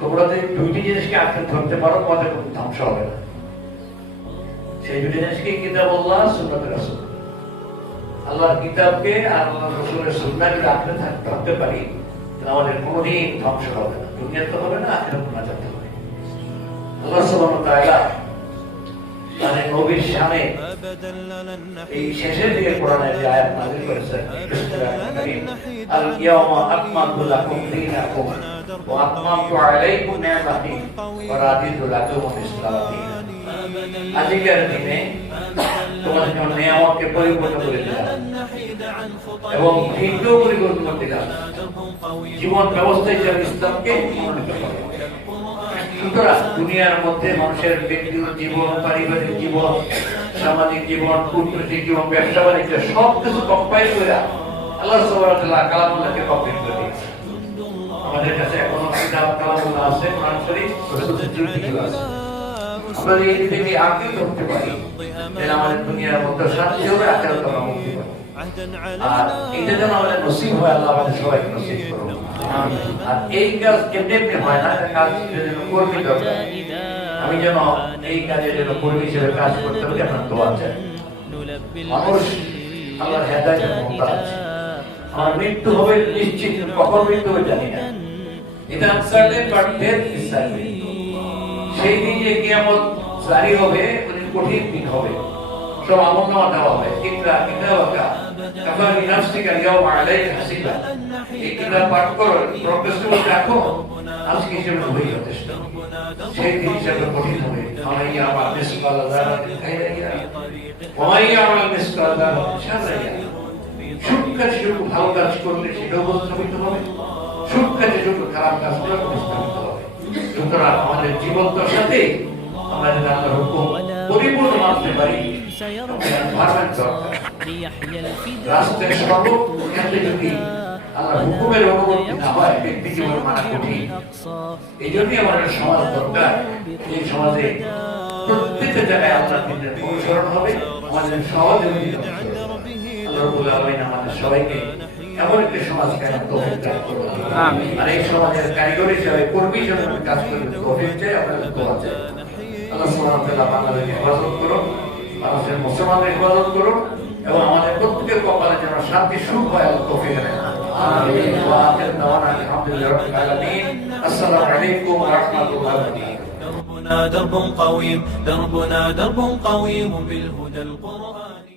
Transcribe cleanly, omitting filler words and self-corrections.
তোমরা যদি দুইটি জিনিসকে আঁকড়ে ধরতে পারো, তোমাদের কোনো ধ্বংস হবে না। সেই দুটি জিনিসকে কিতাবুল্লাহ, সুন্নাত রাসূল। আল্লাহর কিতাবকে আর আল্লাহর রাসূলের সুন্নাহকে আঁকড়ে ধরতে পারি, আমাদের কোনোদিন ধ্বংস হবে না, দুনিয়াতে হবে না, আখিরাতে না যেতে হবে। আল্লাহ সুবহানাহু ওয়া তাআলা তার নবীর শানে এই শেষের দিকে কোরআনের যে আয়াত নাযিল করেছেন, আল ইয়াওমা আকমালতু লাকুম দীনাকুম ওয়া আতমামতু আলাইকুম নি'মাতি ওয়া রাদিতু লাকুমুল ইসলাম দীনান। আজকের দিনে তোমাদের জন্য নিয়ামতকে পরিপূর্ণ করে দিলাম এবং দিনকেও পরিপূর্ণ করে দিলাম, জীবন ব্যবস্থা হিসেবে ইসলামকে মনোনীত করলাম। সুতরাং দুনিয়ার মধ্যে মানুষের ব্যক্তিগত জীবন, পারিবারিক জীবন, সামাজিক জীবন, কূটনৈতিক জীবন, ব্যবসা বাণিজ্য সবকিছু কম্পাইল করে আল্লাহ সুবহানাহু ওয়া তাআলা কালামুল্লাহকে কমপ্লিট করে দিয়েছে। আমাদের কাছে এখনো কিতাব কালামুল্লাহ আছে, কোরআন শরীফ, রাসূলের জিন্দেগি আছে। আমরা এই জিন্দেগি আগে করতে পারি, তাহলে আমাদের দুনিয়ার মধ্যে শান্তি হবে, আখিরাতে আমরা মুক্তি পাবো। আর এটা যেন আমাদের নসিব হয়, আল্লাহ আমাদের সবাইকে নসিব করুন। আর এই কাজ কেমনে হয় না, কাজ যেন কর্মী দরকার। আমি যেন এই কাজের জন্য কর্মী হিসেবে কাজ করতে পারি, আপনার দোয়া চাই। মানুষ আল্লাহর হেদায়েতের মুহতাজ। আমার মৃত্যু হবে নিশ্চিত, কখন মৃত্যু হবে জানি না। এটা uncertain but death is certain. সেই দিন যে কিয়ামত জারি হবে, ওই কঠিন দিন হবে। সব আমলনামা দেওয়া হবে, ইকরা কিতাবাকা কাফা বিনাফসিকা ইয়াওমা আলাইকা হাসিবা। এই কিতাব পাঠ করো, প্রফেসর রাখো, আজকে হিসেবে হয়ে যথেষ্ট। সেই দিন হিসেবে কঠিন হবে। আমাইয়া আমা মিসকালা যারাতিন খায়রান ইয়ারা ওয়া মাইয়া আমা মিসকালা যারাতিন শাররান ইয়ারা। সৎ কাজ যত ভালো কাজ করলে সেটাও প্রস্তাবিত হবে, সৎ কাজে যত খারাপ কাজ করলে প্রস্তাবিত হবে। সুতরাং আমাদের জীবন দশাতে আমরা যদি আল্লাহর হুকুম পরিপূর্ণ মানতে পারি, রাষ্ট্রের সর্বক্ষেত্রে যদি আল্লাহর হুকুমের অনুবর্তী না হয়, ব্যক্তি জীবন মানা কঠিন। এই জন্যই আমাদের সমাজ দরকার। এই সমাজে প্রত্যেকটা জায়গায় আল্লাহর দিনের অনুসরণ হবে, আমাদের সমাজে আল্লাহ রাব্বুল আলামিন আমাদের সবাইকে এমন একটি সমাজ কায়েম তৌফিক দান করুন। আর এই সমাজের কারিগর হিসেবে, কর্মী হিসেবে কাজ করতে তৌফিক চাই, আপনাদের দোয়া চাই। আল্লাহ সুবহানাহু ওয়া তাআলা বাংলাদেশকে হেফাজত করুন, মানুষের মুসলমানদের হেফাজত করুন এবং আমাদের প্রত্যেকের কপালে যেন শান্তি সুখ হয়, আল্লাহ তৌফিক দেন। আমিন। ওয়া আখিরু দাওয়ানা আলহামদুলিল্লাহি রাব্বিল আলামিন। আসসালামু আলাইকুম ওয়া রাহমাতুল্লাহি ওয়া বারাকাতুহু। دربنا درب قويم، دربنا درب قويم بالهدى القرآني.